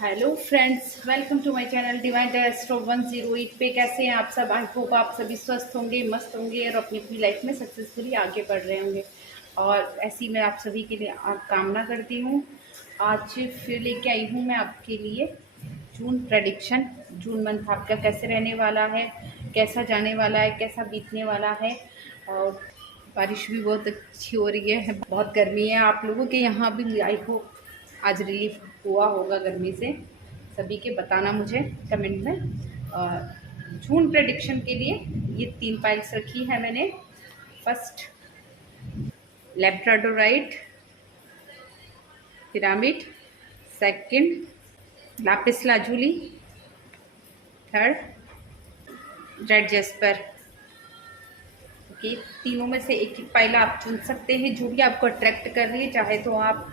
Hello friends, welcome to my channel divine astro 108 पे। कैसे हैं आप सब? आई होप आप सभी स्वस्थ होंगे, मस्त होंगे और अपनी अपनी लाइफ में सक्सेसफुली आगे बढ़ रहे होंगे। और ऐसी मैं आप सभी के लिए कामना करती हूँ। आज फिर लेके आई हूँ मैं आपके लिए जून प्रेडिक्शन। जून मंथ आपका कैसे रहने वाला है, कैसा जाने वाला है, कैसा बीतने वाला है। और बारिश भी बहुत अच्छी हो रही है, बहुत गर्मी है। आप लोगों के यहाँ भी आई होप आज रिलीफ हुआ होगा गर्मी से। सभी के बताना मुझे कमेंट में। और जून प्रेडिक्शन के लिए ये 3 फाइल्स रखी है मैंने। First labradorite pyramid, second lapis lazuli, third red Jasper. Okay, तीनों में से एक एक फाइल आप चुन सकते हैं जो भी आपको अट्रैक्ट कर रही है। चाहे तो आप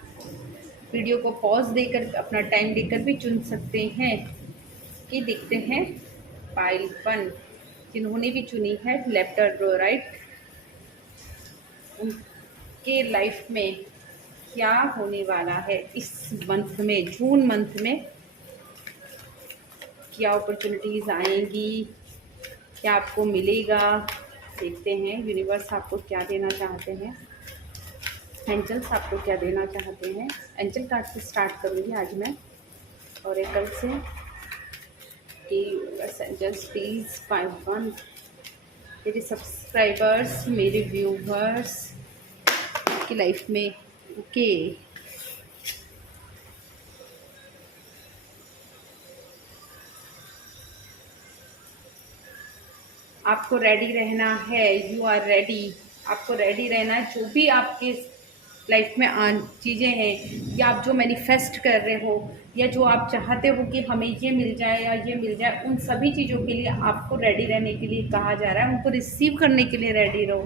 वीडियो को पॉज देकर अपना टाइम देकर भी चुन सकते हैं। कि देखते हैं फाइल 1 जिन्होंने भी चुनी है लैब्राडोराइट, उनके लाइफ में क्या होने वाला है इस मंथ में, जून मंथ में। क्या अपॉर्चुनिटीज़ आएंगी, क्या आपको मिलेगा, देखते हैं यूनिवर्स आपको क्या देना चाहते हैं, एंजल्स आपको क्या देना चाहते हैं। एंजल कार्ड से स्टार्ट करूँगी आज मैं और एक कल से कि एंजल्स प्लीज़ 5-1 मेरे सब्सक्राइबर्स, मेरे व्यूवर्स की लाइफ में। ओके, आपको रेडी रहना है। यू आर रेडी, आपको रेडी रहना है। जो भी आपके लाइफ में चीज़ें हैं या आप जो मैनिफेस्ट कर रहे हो या जो आप चाहते हो कि हमें ये मिल जाए या ये मिल जाए, उन सभी चीज़ों के लिए आपको रेडी रहने के लिए कहा जा रहा है। उनको रिसीव करने के लिए रेडी रहो,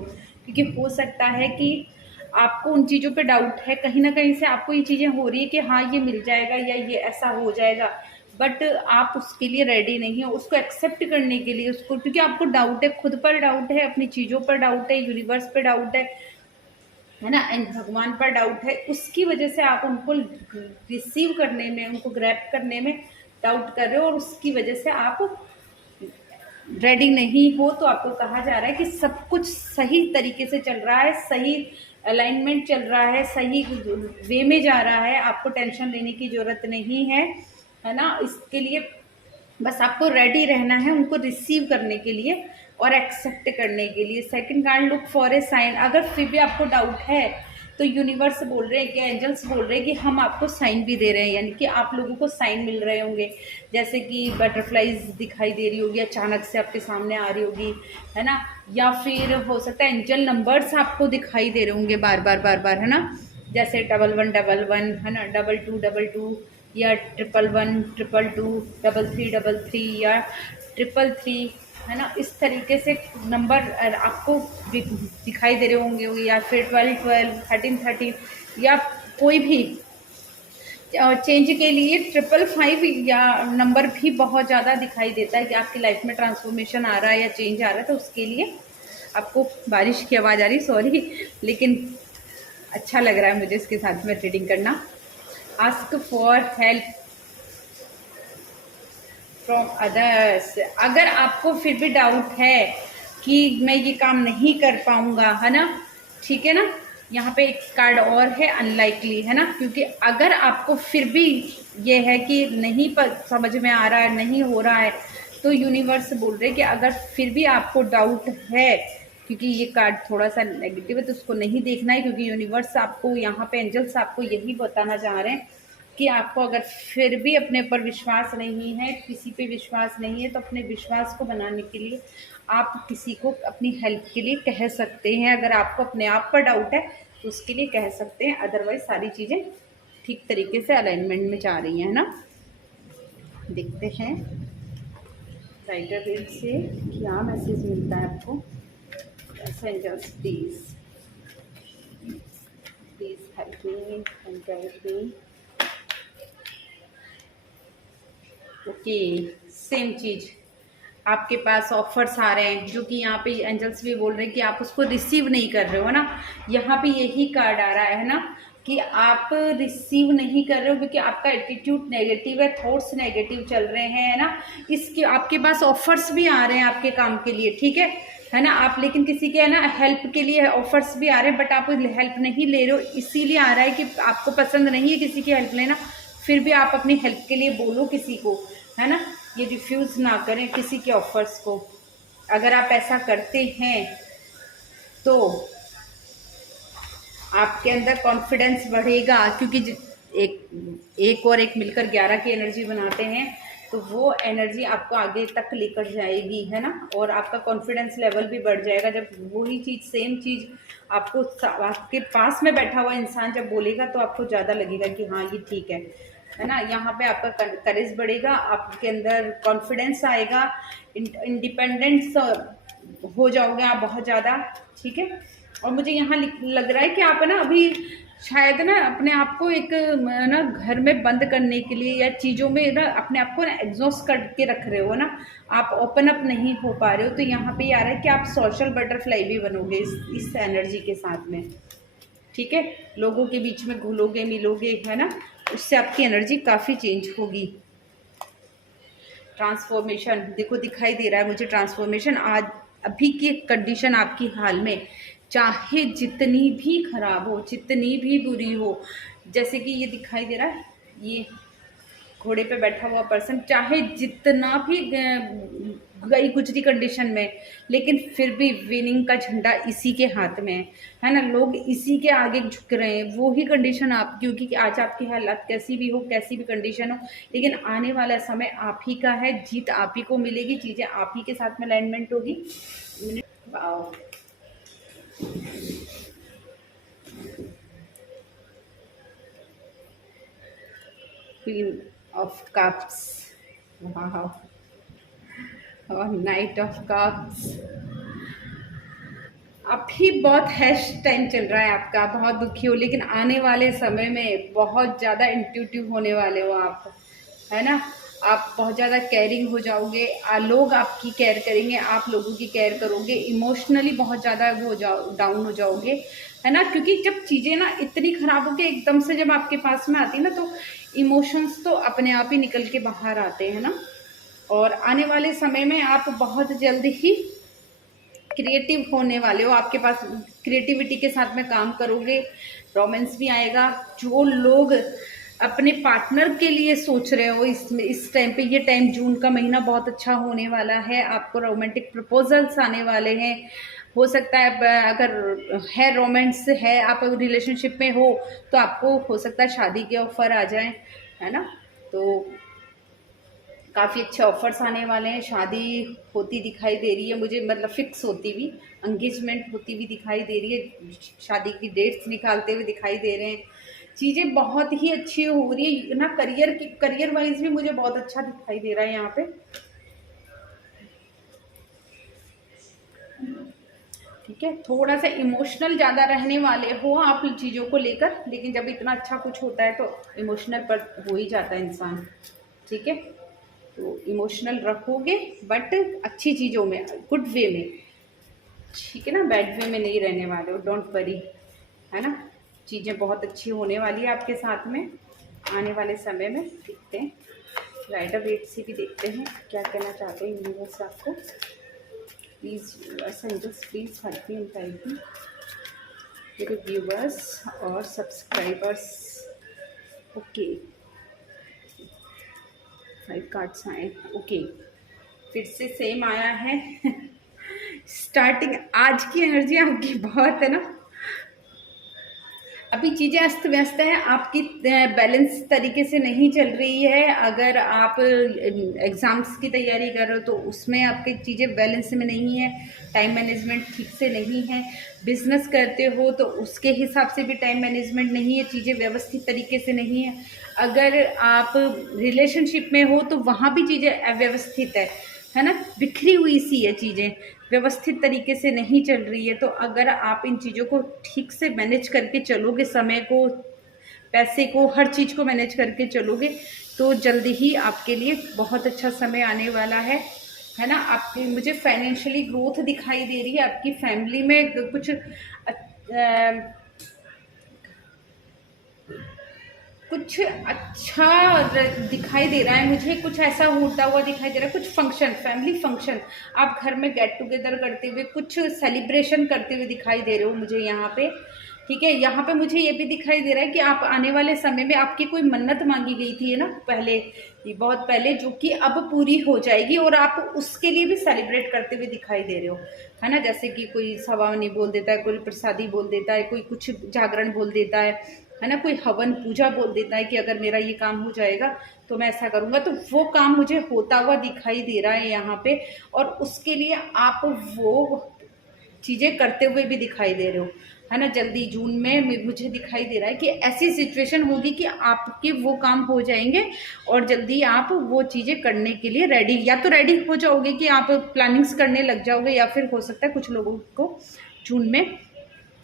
क्योंकि हो सकता है कि आपको उन चीज़ों पे डाउट है। कहीं ना कहीं से आपको ये चीज़ें हो रही है कि हाँ ये मिल जाएगा या ये ऐसा हो जाएगा, बट आप उसके लिए रेडी नहीं हो उसको एक्सेप्ट करने के लिए उसको, क्योंकि आपको डाउट है, खुद पर डाउट है, अपनी चीज़ों पर डाउट है, यूनिवर्स पर डाउट है ना, एंड भगवान पर डाउट है। उसकी वजह से आप उनको रिसीव करने में, उनको ग्रैब करने में डाउट कर रहे हो और उसकी वजह से आप रेडी नहीं हो। तो आपको कहा जा रहा है कि सब कुछ सही तरीके से चल रहा है, सही अलाइनमेंट चल रहा है, सही वे में जा रहा है। आपको टेंशन लेने की ज़रूरत नहीं है ना। इसके लिए बस आपको रेडी रहना है उनको रिसीव करने के लिए और एक्सेप्ट करने के लिए। Second card, look for a sign. अगर फिर भी आपको डाउट है तो यूनिवर्स बोल रहे हैं कि एंजल्स बोल रहे हैं कि हम आपको साइन भी दे रहे हैं, यानी कि आप लोगों को साइन मिल रहे होंगे। जैसे कि बटरफ्लाइज दिखाई दे रही होगी, अचानक से आपके सामने आ रही होगी, है ना। या फिर हो सकता है एंजल नंबर्स आपको दिखाई दे रहे होंगे बार बार, है ना। जैसे 1111, है ना, 2222 या 1111, 222, 3333 या 333, है ना। इस तरीके से नंबर आपको दिखाई दे रहे होंगे, या फिर 1212, 1313 या कोई भी चेंज के लिए 555 या नंबर भी बहुत ज़्यादा दिखाई देता है कि आपकी लाइफ में ट्रांसफॉर्मेशन आ रहा है या चेंज आ रहा है। तो उसके लिए आपको बारिश की आवाज़ आ रही, सॉरी, लेकिन अच्छा लग रहा है मुझे इसके साथ में रीडिंग करना। Ask for help from others. अगर आपको फिर भी डाउट है कि मैं ये काम नहीं कर पाऊंगा, है ना, ठीक है ना। यहाँ पे एक कार्ड और है अनलाइकली, है ना, क्योंकि अगर आपको फिर भी ये है कि नहीं समझ में आ रहा है, नहीं हो रहा है, तो यूनिवर्स बोल रहे हैं कि अगर फिर भी आपको डाउट है, क्योंकि ये कार्ड थोड़ा सा नेगेटिव है तो उसको नहीं देखना है, क्योंकि यूनिवर्स आपको यहाँ पे एंजल्स आपको यही बताना चाह रहे हैं कि आपको अगर फिर भी अपने पर विश्वास नहीं है, किसी पे विश्वास नहीं है, तो अपने विश्वास को बनाने के लिए आप किसी को अपनी हेल्प के लिए कह सकते हैं। अगर आपको अपने आप पर डाउट है तो उसके लिए कह सकते हैं, अदरवाइज सारी चीज़ें ठीक तरीके से अलाइनमेंट में जा रही हैं, ना। देखते हैं राइटर रीड से क्या मैसेज मिलता है आपको। Angels please help me and guide me. Okay, same चीज़ आपके पास ऑफर्स आ रहे हैं, जो कि यहाँ पे एंजल्स भी बोल रहे हैं कि आप उसको रिसीव नहीं कर रहे हो ना। यहाँ पे यही कार्ड आ रहा है ना, कि आप रिसीव नहीं कर रहे हो क्योंकि आपका एटीट्यूड नेगेटिव है, थॉट्स नेगेटिव चल रहे हैं, है ना। इसके आपके पास ऑफर्स भी आ रहे हैं आपके काम के लिए, ठीक है ना। आप लेकिन किसी के, है ना, हेल्प के लिए ऑफर्स भी आ रहे हैं, बट आप हेल्प नहीं ले रहे हो। इसीलिए आ रहा है कि आपको पसंद नहीं है किसी की हेल्प लेना, फिर भी आप अपनी हेल्प के लिए बोलो किसी को, है ना। ये रिफ्यूज़ ना करें किसी के ऑफर्स को। अगर आप ऐसा करते हैं तो आपके अंदर कॉन्फिडेंस बढ़ेगा, क्योंकि एक और एक मिलकर 11 की एनर्जी बनाते हैं, तो वो एनर्जी आपको आगे तक लेकर जाएगी, है ना। और आपका कॉन्फिडेंस लेवल भी बढ़ जाएगा जब वही चीज़, सेम चीज़ आपको आपके पास में बैठा हुआ इंसान जब बोलेगा तो आपको ज़्यादा लगेगा कि हाँ ये ठीक है ना। यहाँ पे आपका करेज बढ़ेगा, आपके अंदर कॉन्फिडेंस आएगा, इंडिपेंडेंस हो जाओगे आप बहुत ज़्यादा, ठीक है। और मुझे यहाँ लग रहा है कि आप ना अभी शायद ना अपने आप को एक ना घर में बंद करने के लिए या चीज़ों में ना अपने आप को ना एग्जॉस्ट करके रख रहे हो ना, आप ओपन अप नहीं हो पा रहे हो। तो यहाँ पे आ रहा है कि आप सोशल बटरफ्लाई भी बनोगे इस एनर्जी के साथ में, ठीक है। लोगों के बीच में घुलोगे मिलोगे, है ना, उससे आपकी एनर्जी काफ़ी चेंज होगी। ट्रांसफॉर्मेशन देखो दिखाई दे रहा है मुझे, ट्रांसफॉर्मेशन आज अभी की कंडीशन आपकी हाल में चाहे जितनी भी खराब हो, जितनी भी बुरी हो, जैसे कि ये दिखाई दे रहा है, ये घोड़े पे बैठा हुआ पर्सन चाहे जितना भी गई गुजरी कंडीशन में, लेकिन फिर भी विनिंग का झंडा इसी के हाथ में है ना। लोग इसी के आगे झुक रहे हैं। वो ही कंडीशन आपकी होगी कि आज आपकी हालत कैसी भी हो, कैसी भी कंडीशन हो, लेकिन आने वाला समय आप ही का है, जीत आप ही को मिलेगी, चीज़ें आप ही के साथ में अलाइनमेंट होगी। क्वीन ऑफ कप्स, वाह, और नाइट ऑफ कप्स। अभी बहुत हैश टाइम चल रहा है आपका, बहुत दुखी हो, लेकिन आने वाले समय में बहुत ज़्यादा इंट्यूटिव होने वाले हो आप, है ना। आप बहुत ज़्यादा केयरिंग हो जाओगे, लोग आपकी केयर करेंगे, आप लोगों की केयर करोगे, इमोशनली बहुत ज़्यादा हो जाओ, डाउन हो जाओगे, है ना। क्योंकि जब चीज़ें ना इतनी ख़राब हो के एकदम से जब आपके पास में आती है ना, तो इमोशंस तो अपने आप ही निकल के बाहर आते हैं ना। और आने वाले समय में आप बहुत जल्द ही क्रिएटिव होने वाले हो, आपके पास क्रिएटिविटी के साथ में काम करोगे, रोमांस भी आएगा। जो लोग अपने पार्टनर के लिए सोच रहे हो इस टाइम पे, ये टाइम जून का महीना बहुत अच्छा होने वाला है, आपको रोमांटिक प्रपोजल्स आने वाले हैं। हो सकता है अगर है रोमांस है, आप रिलेशनशिप में हो, तो आपको हो सकता है शादी के ऑफर आ जाए, है ना। तो काफ़ी अच्छे ऑफर्स आने वाले हैं, शादी होती दिखाई दे रही है मुझे, मतलब फिक्स होती हुई, एंगेजमेंट होती हुई दिखाई दे रही है, शादी की डेट्स निकालते हुए दिखाई दे रहे हैं। चीज़ें बहुत ही अच्छी हो रही है ना। करियर वाइज भी मुझे बहुत अच्छा दिखाई दे रहा है यहाँ पे, ठीक है। थोड़ा सा इमोशनल ज़्यादा रहने वाले हो आप चीज़ों को लेकर, लेकिन जब इतना अच्छा कुछ होता है तो इमोशनल पर हो ही जाता है इंसान, ठीक है। तो इमोशनल रखोगे बट अच्छी चीज़ों में, गुड वे में, ठीक है ना, बैड वे में नहीं रहने वाले हो, डोंट वरी, है ना। चीज़ें बहुत अच्छी होने वाली है आपके साथ में आने वाले समय में। देखते हैं राइडर वेट से भी देखते हैं क्या कहना चाहते हैं यूनिवर्स आपको। Please universe angels please help me and guide me, मेरे व्यूवर्स और सब्सक्राइबर्स। ओके, 5 कार्ड्स आए, ओके, फिर से सेम आया है। स्टार्टिंग आज की एनर्जी आपकी बहुत है ना, अभी चीज़ें अस्त व्यस्त हैं, आपकी बैलेंस तरीके से नहीं चल रही है। अगर आप एग्ज़ाम्स की तैयारी कर रहे हो तो उसमें आपकी चीज़ें बैलेंस में नहीं है, टाइम मैनेजमेंट ठीक से नहीं है। बिजनेस करते हो तो उसके हिसाब से भी टाइम मैनेजमेंट नहीं है, चीज़ें व्यवस्थित तरीके से नहीं है। अगर आप रिलेशनशिप में हो तो वहाँ भी चीज़ें अव्यवस्थित है ना, बिखरी हुई सी है चीज़ें, व्यवस्थित तरीके से नहीं चल रही है। तो अगर आप इन चीज़ों को ठीक से मैनेज करके चलोगे, समय को, पैसे को, हर चीज़ को मैनेज करके चलोगे, तो जल्दी ही आपके लिए बहुत अच्छा समय आने वाला है ना। आपकी मुझे फाइनेंशियली ग्रोथ दिखाई दे रही है, आपकी फैमिली में कुछ कुछ अच्छा दिखाई दे रहा है मुझे, कुछ ऐसा होता हुआ दिखाई दे रहा है, कुछ फंक्शन, फैमिली फंक्शन, आप घर में गेट टुगेदर करते हुए, कुछ सेलिब्रेशन करते हुए दिखाई दे रहे हो मुझे यहाँ पे। ठीक है, यहाँ पे मुझे ये भी दिखाई दे रहा है कि आप आने वाले समय में आपकी कोई मन्नत मांगी गई थी ना पहले, बहुत पहले, जो कि अब पूरी हो जाएगी और आप उसके लिए भी सेलिब्रेट करते हुए दिखाई दे रहे हो, है ना। जैसे कि कोई सवानी बोल देता है, कोई प्रसादी बोल देता है, कोई कुछ जागरण बोल देता है ना, कोई हवन पूजा बोल देता है कि अगर मेरा ये काम हो जाएगा तो मैं ऐसा करूँगा, तो वो काम मुझे होता हुआ दिखाई दे रहा है यहाँ पे। और उसके लिए आप वो चीज़ें करते हुए भी दिखाई दे रहे हो, है ना। जल्दी जून में मुझे दिखाई दे रहा है कि ऐसी सिचुएशन होगी कि आपके वो काम हो जाएंगे और जल्दी आप वो चीज़ें करने के लिए रेडी, या तो रेडी हो जाओगे कि आप प्लानिंग्स करने लग जाओगे, या फिर हो सकता है कुछ लोगों को जून में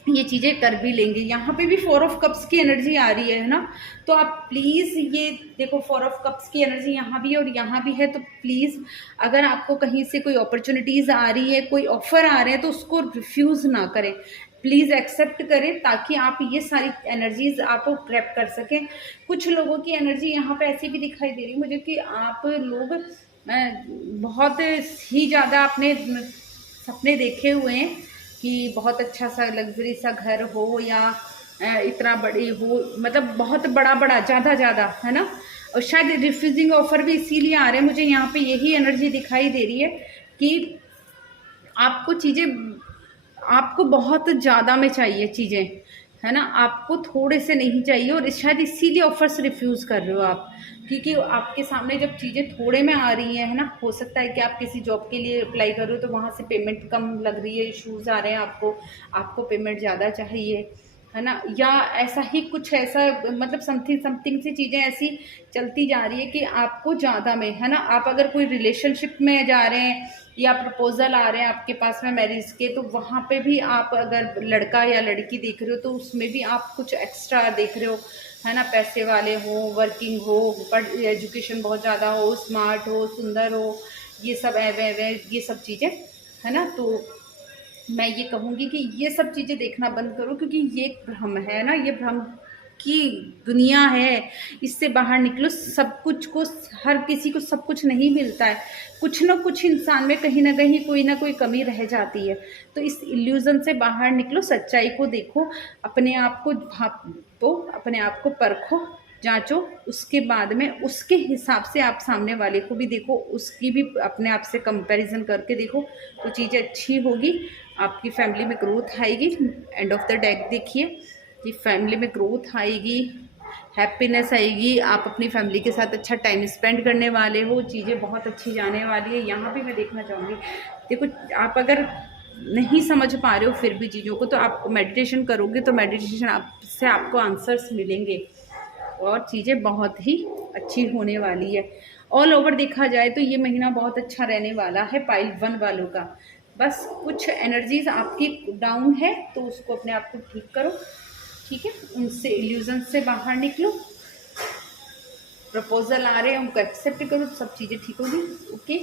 ये चीज़ें कर भी लेंगे। यहाँ पे भी 4 ऑफ कप्स की एनर्जी आ रही है ना, तो आप प्लीज़ ये देखो 4 ऑफ कप्स की एनर्जी यहाँ भी और यहाँ भी है, तो प्लीज़ अगर आपको कहीं से कोई अपॉर्चुनिटीज़ आ रही है, कोई ऑफ़र आ रहे हैं, तो उसको रिफ्यूज़ ना करें, प्लीज़ एक्सेप्ट करें, ताकि आप ये सारी एनर्जीज़ आप ग्रैब कर सकें। कुछ लोगों की एनर्जी यहाँ पे ऐसी भी दिखाई दे रही है मुझे कि आप लोग बहुत ही ज़्यादा अपने सपने देखे हुए हैं कि बहुत अच्छा सा लग्जरी सा घर हो, या इतना बड़ी हो, मतलब बहुत बड़ा बड़ा ज़्यादा है ना। और शायद रिफ्यूजिंग ऑफर भी इसीलिए आ रहे हैं मुझे, यहाँ पे यही एनर्जी दिखाई दे रही है कि आपको चीज़ें, आपको बहुत ज़्यादा में चाहिए चीज़ें, है ना, आपको थोड़े से नहीं चाहिए, और शायद इसीलिए ऑफर्स रिफ्यूज़ कर रहे हो आप, क्योंकि आपके सामने जब चीज़ें थोड़े में आ रही हैं, है ना। हो सकता है कि आप किसी जॉब के लिए अप्लाई कर रहे हो तो वहाँ से पेमेंट कम लग रही है, इश्यूज़ आ रहे हैं आपको पेमेंट ज़्यादा चाहिए, है ना, या ऐसा ही कुछ, ऐसा मतलब समथिंग सी चीज़ें ऐसी चलती जा रही है कि आपको ज़्यादा में, है ना। आप अगर कोई रिलेशनशिप में जा रहे हैं या प्रपोजल आ रहे हैं आपके पास में मैरिज के, तो वहाँ पे भी आप अगर लड़का या लड़की देख रहे हो तो उसमें भी आप कुछ एक्स्ट्रा देख रहे हो, है ना। पैसे वाले हो, वर्किंग हो, बट एजुकेशन बहुत ज़्यादा हो, स्मार्ट हो, सुंदर हो, ये सब ये सब चीज़ें, है ना। तो मैं ये कहूँगी कि ये सब चीज़ें देखना बंद करो, क्योंकि ये भ्रम है ना, ये भ्रम की दुनिया है, इससे बाहर निकलो। सब कुछ को, हर किसी को सब कुछ नहीं मिलता है, कुछ ना कुछ इंसान में कहीं ना कहीं कोई ना कोई कमी रह जाती है। तो इस इल्यूज़न से बाहर निकलो, सच्चाई को देखो, अपने आप को भापो, अपने आप को परखो, जांचो, उसके बाद में उसके हिसाब से आप सामने वाले को भी देखो, उसकी भी अपने आप से कंपैरिजन करके देखो, तो चीज़ें अच्छी होगी, आपकी फैमिली में ग्रोथ आएगी। एंड ऑफ द डेक देखिए कि फैमिली में ग्रोथ आएगी, हैप्पीनेस आएगी, आप अपनी फैमिली के साथ अच्छा टाइम स्पेंड करने वाले हो, चीज़ें बहुत अच्छी जाने वाली है। यहाँ भी मैं देखना चाहूँगी, देखो आप अगर नहीं समझ पा रहे हो फिर भी चीज़ों को, तो आप मेडिटेशन करोगे तो मेडिटेशन से आपको आंसर्स मिलेंगे और चीज़ें बहुत ही अच्छी होने वाली है। ऑल ओवर देखा जाए तो ये महीना बहुत अच्छा रहने वाला है पाइल 1 वालों का। बस कुछ एनर्जीज आपकी डाउन है तो उसको अपने आप को ठीक करो, ठीक है, उनसे इल्यूजन से बाहर निकलो, प्रपोजल आ रहे हैं उनको एक्सेप्ट करो, तो सब चीज़ें ठीक होगी। ओके,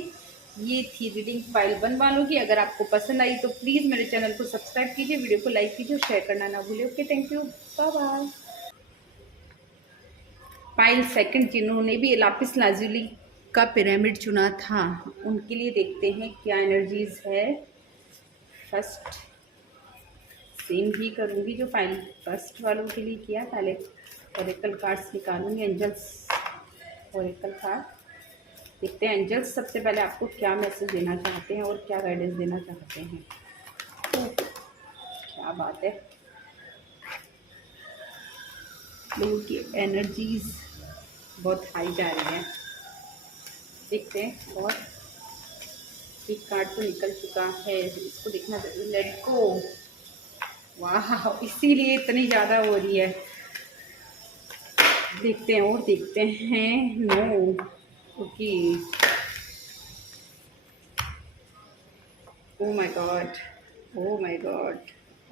ये थी रीडिंग पाइल 1 वालों की। अगर आपको पसंद आई तो प्लीज़ मेरे चैनल को सब्सक्राइब कीजिए, वीडियो को लाइक कीजिए और शेयर करना ना भूलिए। Okay, thank you, bye bye. Pile 2 जिन्होंने भी लापिस लाजुली का पिरामिड चुना था, उनके लिए देखते हैं क्या एनर्जीज है। फर्स्ट सेम ही करूँगी जो पाइल 1 वालों के लिए किया, पहले ओरेकल कार्ड्स निकालूंगी, एंजल्स ओरेकल कार्ड। देखते हैं एंजल्स सबसे पहले आपको क्या मैसेज देना चाहते हैं और क्या गाइडेंस देना चाहते हैं। तो क्या बात है, लोगों की एनर्जीज बहुत हाई जा रही हैं, देखते हैं। और एक कार्ड तो निकल चुका है, इसको देखना, लेट गो। वाह, इसीलिए इतनी ज़्यादा हो रही है। देखते हैं और देखते हैं। No, okay, oh my god, oh my god,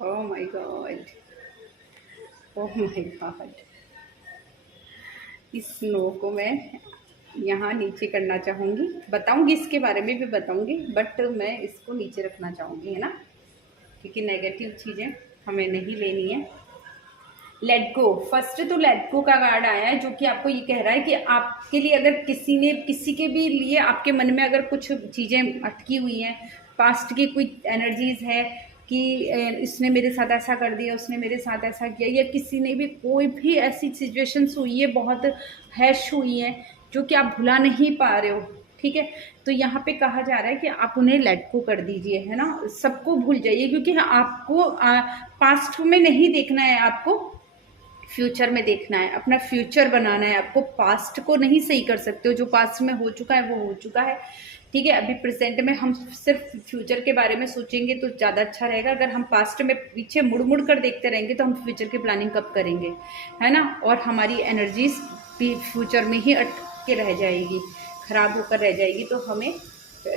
oh my god, oh my god. इस नो को मैं यहाँ नीचे करना चाहूँगी, बताऊँगी, इसके बारे में भी बताऊँगी, बट मैं इसको नीचे रखना चाहूँगी, है ना, क्योंकि नेगेटिव चीज़ें हमें नहीं लेनी है। Let go. फर्स्ट तो लेट गो का कार्ड आया है, जो कि आपको ये कह रहा है कि आपके लिए अगर किसी के भी लिए आपके मन में अगर कुछ चीज़ें अटकी हुई हैं, पास्ट की कोई एनर्जीज है कि इसने मेरे साथ ऐसा कर दिया, उसने मेरे साथ ऐसा किया, या किसी ने भी कोई भी ऐसी सिचुएशंस हुई है, बहुत हैश हुई है जो कि आप भुला नहीं पा रहे हो, ठीक है। तो यहाँ पे कहा जा रहा है कि आप उन्हें लेट गो कर दीजिए, है ना, सबको भूल जाइए, क्योंकि आपको पास्ट में नहीं देखना है, आपको फ्यूचर में देखना है, अपना फ्यूचर बनाना है। आपको पास्ट को नहीं सही कर सकते हो, जो पास्ट में हो चुका है वो हो चुका है, ठीक है। अभी प्रेजेंट में हम सिर्फ फ्यूचर के बारे में सोचेंगे तो ज़्यादा अच्छा रहेगा। अगर हम पास्ट में पीछे मुड़ मुड़ कर देखते रहेंगे तो हम फ्यूचर की प्लानिंग कब करेंगे, है ना, और हमारी एनर्जीज भी फ्यूचर में ही अटक के रह जाएगी, खराब होकर रह जाएगी। तो हमें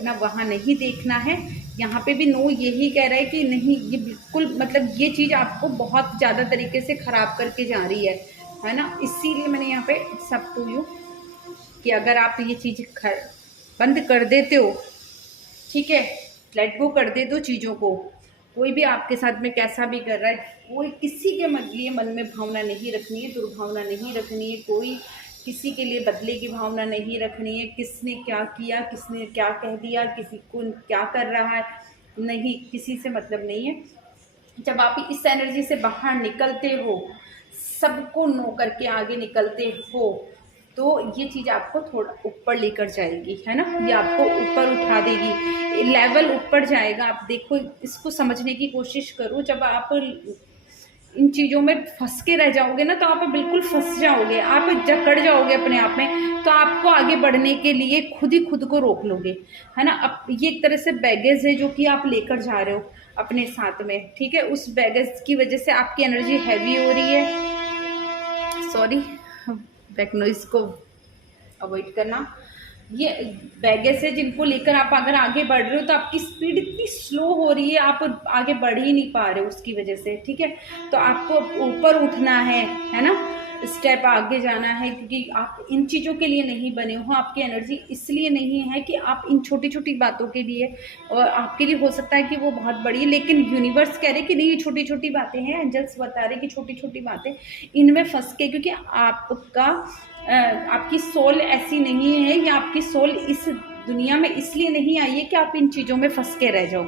ना वहाँ नहीं देखना है। यहाँ पे भी नो यही कह रहा है कि नहीं, ये बिल्कुल मतलब ये चीज़ आपको बहुत ज़्यादा तरीके से ख़राब करके जा रही है ना। इसीलिए मैंने यहाँ पे सब टू यू कि अगर आप ये चीज़ बंद कर देते हो, ठीक है, लेट गो कर दे दो चीज़ों को। कोई भी आपके साथ में कैसा भी कर रहा है, कोई किसी के लिए मन में भावना नहीं रखनी है, दुर्भावना नहीं रखनी है, कोई किसी के लिए बदले की भावना नहीं रखनी है। किसने क्या किया, किसने क्या कह दिया, किसी को क्या कर रहा है, नहीं, किसी से मतलब नहीं है। जब आप इस एनर्जी से बाहर निकलते हो, सबको नो करके आगे निकलते हो, तो ये चीज़ आपको थोड़ा ऊपर लेकर जाएगी, है ना, ये आपको ऊपर उठा देगी, लेवल ऊपर जाएगा। आप देखो, इसको समझने की कोशिश करो। जब आप इन चीज़ों में फंस के रह जाओगे ना, तो आप बिल्कुल फंस जाओगे, आप जकड़ जाओगे अपने आप में, तो आपको आगे बढ़ने के लिए खुद ही खुद को रोक लोगे, है ना। अब ये एक तरह से बैगेज है जो कि आप लेकर जा रहे हो अपने साथ में, ठीक है। उस बैगेज की वजह से आपकी एनर्जी हैवी हो रही है। सॉरी, बैक नॉइज को अवॉइड करना। ये बैगेज है जिनको लेकर आप अगर आगे बढ़ रहे हो, तो आपकी स्पीड इतनी स्लो हो रही है, आप आगे बढ़ ही नहीं पा रहे हो उसकी वजह से, ठीक है। तो आपको ऊपर उठना है ना, स्टेप आगे जाना है, क्योंकि आप इन चीज़ों के लिए नहीं बने हो। आपकी एनर्जी इसलिए नहीं है कि आप इन छोटी छोटी बातों के लिए, और आपके लिए हो सकता है कि वो बहुत बड़ी है, लेकिन यूनिवर्स कह रहे कि नहीं, ये छोटी छोटी बातें हैं। एंजल्स बता रहे कि छोटी छोटी बातें, इनमें फंस के, क्योंकि आपकी सोल ऐसी नहीं है, या आपकी सोल इस दुनिया में इसलिए नहीं आई है कि आप इन चीज़ों में फंस के रह जाओ,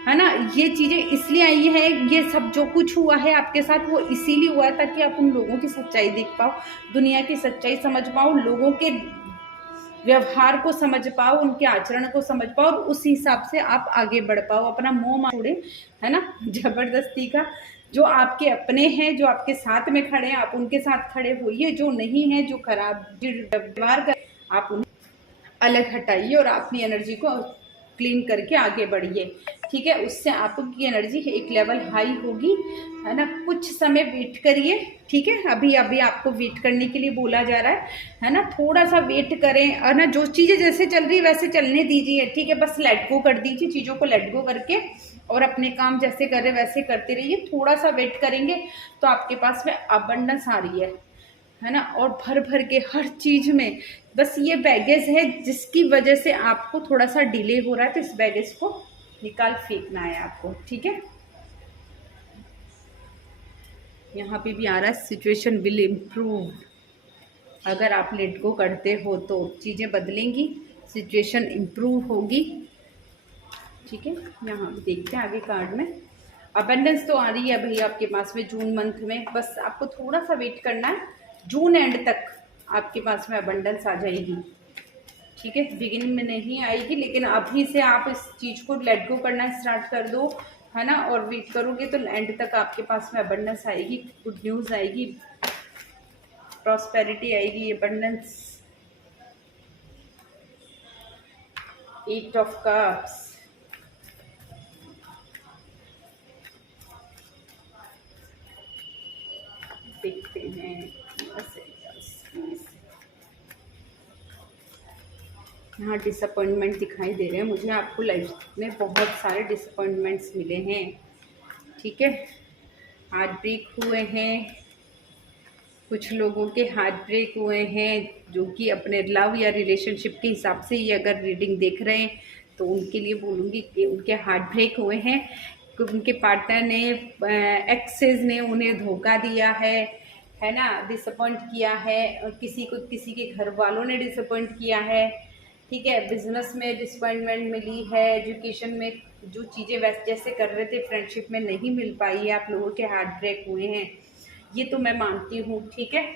है ना। ये चीज़ें इसलिए आई है, ये सब जो कुछ हुआ है आपके साथ वो इसीलिए हुआ है ताकि आप उन लोगों की सच्चाई देख पाओ, दुनिया की सच्चाई समझ पाओ, लोगों के व्यवहार को समझ पाओ, उनके आचरण को समझ पाओ, और उस हिसाब से आप आगे बढ़ पाओ, अपना मोह छोड़े, है ना, जबरदस्ती का। जो आपके अपने हैं, जो आपके साथ में खड़े हैं, आप उनके साथ खड़े होइए। जो नहीं है, जो खराब व्यवहार कर, आप उन्हें अलग हटाइए और अपनी एनर्जी को क्लीन करके आगे बढ़िए, ठीक है। उससे आपकी एनर्जी एक लेवल हाई होगी, है ना। कुछ समय वेट करिए, ठीक है। अभी अभी आपको वेट करने के लिए बोला जा रहा है ना। थोड़ा सा वेट करें, और ना जो चीज़ें जैसे चल रही वैसे चलने दीजिए, ठीक है। बस लेट गो कर दीजिए चीज़ों को, लेट गो करके, और अपने काम जैसे कर रहे वैसे करते रहिए। थोड़ा सा वेट करेंगे तो आपके पास में अबंडेंस आ रही है ना, और भर भर के हर चीज़ में। बस ये बैगेज है जिसकी वजह से आपको थोड़ा सा डिले हो रहा है, तो इस बैगेज को निकाल फेंकना है आपको, ठीक है। यहाँ पे भी आ रहा है सिचुएशन विल इम्प्रूव। अगर आप लेट गो करते हो तो चीज़ें बदलेंगी, सिचुएशन इम्प्रूव होगी, ठीक है। यहाँ देखते हैं आगे कार्ड में। अबंडेंस तो आ रही है भैया आपके पास में जून मंथ में, बस आपको थोड़ा सा वेट करना है, जून एंड तक आपके पास में अबंडेंस आ जाएगी, ठीक है। बिगिनिंग में नहीं आएगी, लेकिन अभी से आप इस चीज़ को लेट गो करना स्टार्ट कर दो, है ना, और वेट करोगे तो एंड तक आपके पास में अबंडेंस आएगी, गुड न्यूज़ आएगी, प्रॉस्पेरिटी आएगी, अबंडेंस। 8 ऑफ कप्स, देखते हैं। यहाँ डिसअपॉइंटमेंट दिखाई दे रहे हैं मुझे, आपको लाइफ में बहुत सारे डिसअपॉइंटमेंट्स मिले हैं, ठीक है। हार्ट ब्रेक हुए हैं, कुछ लोगों के हार्ट ब्रेक हुए हैं जो कि अपने लव या रिलेशनशिप के हिसाब से ये अगर रीडिंग देख रहे हैं तो उनके लिए बोलूँगी कि उनके हार्ट ब्रेक हुए हैं। उनके पार्टनर ने, एक्सेस ने उन्हें धोखा दिया है ना, डिसअपॉइंट किया है, और किसी के घर वालों ने डिसअपॉइंट किया है, ठीक है। बिजनेस में डिसअपॉइंटमेंट मिली है, एजुकेशन में जो चीज़ें वैसे जैसे कर रहे थे फ्रेंडशिप में नहीं मिल पाई है, आप लोगों के हार्ट ब्रेक हुए हैं, ये तो मैं मानती हूँ, ठीक है।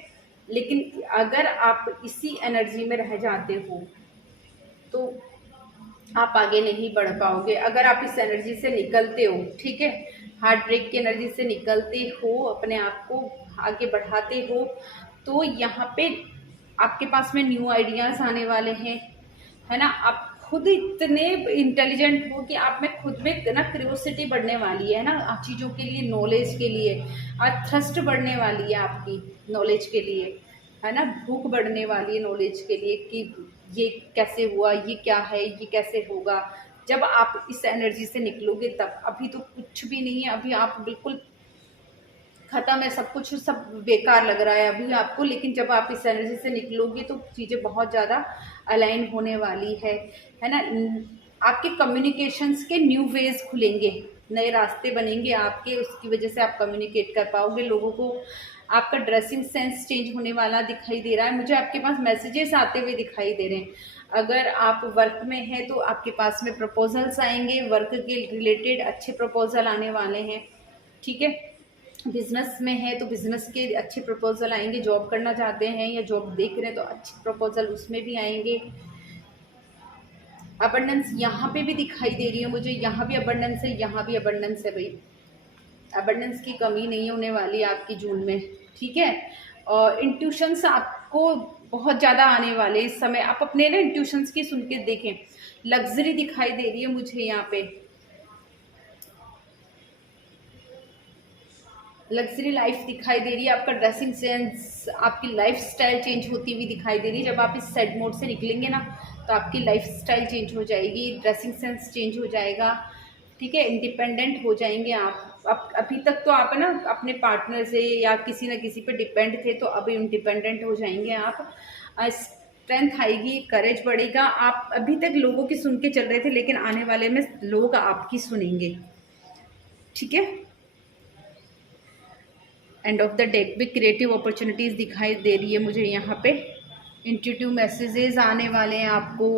लेकिन अगर आप इसी एनर्जी में रह जाते हो तो आप आगे नहीं बढ़ पाओगे। अगर आप इस एनर्जी से निकलते हो, ठीक है, हार्ट ब्रेक की एनर्जी से निकलते हो, अपने आप को आगे बढ़ाते हो, तो यहाँ पे आपके पास में न्यू आइडियाज़ आने वाले हैं, है ना। आप खुद इतने इंटेलिजेंट हो कि आप में खुद में ना क्यूरियोसिटी बढ़ने वाली है ना चीज़ों के लिए, नॉलेज के लिए, और थ्रस्ट बढ़ने वाली है आपकी नॉलेज के लिए, है ना। भूख बढ़ने वाली है नॉलेज के लिए कि ये कैसे हुआ, ये क्या है, ये कैसे होगा। जब आप इस एनर्जी से निकलोगे तब, अभी तो कुछ भी नहीं है, अभी आप बिल्कुल ख़त्म है, सब कुछ सब बेकार लग रहा है अभी आपको। लेकिन जब आप इस एनर्जी से निकलोगे तो चीज़ें बहुत ज़्यादा अलाइन होने वाली है ना। आपके कम्युनिकेशंस के न्यू वेज खुलेंगे, नए रास्ते बनेंगे आपके, उसकी वजह से आप कम्युनिकेट कर पाओगे लोगों को। आपका ड्रेसिंग सेंस चेंज होने वाला दिखाई दे रहा है, मुझे आपके पास मैसेजेस आते हुए दिखाई दे रहे हैं। अगर आप वर्क में हैं तो आपके पास में प्रपोजल्स आएंगे, वर्क के रिलेटेड अच्छे प्रपोजल आने वाले हैं, ठीक है। बिजनेस में है तो बिजनेस के अच्छे प्रपोजल आएंगे, जॉब करना चाहते हैं या जॉब देख रहे हैं तो अच्छे प्रपोजल उसमें भी आएंगे। अबंडेंस यहाँ पे भी दिखाई दे रही है मुझे, यहाँ भी अबंडेंस है, यहाँ भी अबंडेंस है भाई। अबंडेंस की कमी नहीं होने वाली आपकी जून में, ठीक है। और इंट्यूशंस आपको बहुत ज़्यादा आने वाले इस समय, आप अपने ना इंट्यूशंस की सुन के देखें। लग्जरी दिखाई दे रही है मुझे यहाँ पे, लग्जरी लाइफ दिखाई दे रही है। आपका ड्रेसिंग सेंस, आपकी लाइफ स्टाइल चेंज होती हुई दिखाई दे रही है। जब आप इस सैड मोड से निकलेंगे ना तो आपकी लाइफ स्टाइल चेंज हो जाएगी, ड्रेसिंग सेंस चेंज हो जाएगा, ठीक है। इंडिपेंडेंट हो जाएंगे आप। अभी तक तो आप है ना अपने पार्टनर से या किसी न किसी पे डिपेंड थे, तो अभी इंडिपेंडेंट हो जाएंगे आप। स्ट्रेंथ आएगी, करेज बढ़ेगा। आप अभी तक लोगों की सुन के चल रहे थे, लेकिन आने वाले में लोग आपकी सुनेंगे, ठीक है। एंड ऑफ द डेक भी क्रिएटिव अपॉर्चुनिटीज़ दिखाई दे रही है मुझे यहाँ पे। इंट्यूटिव मैसेजेस आने वाले हैं आपको,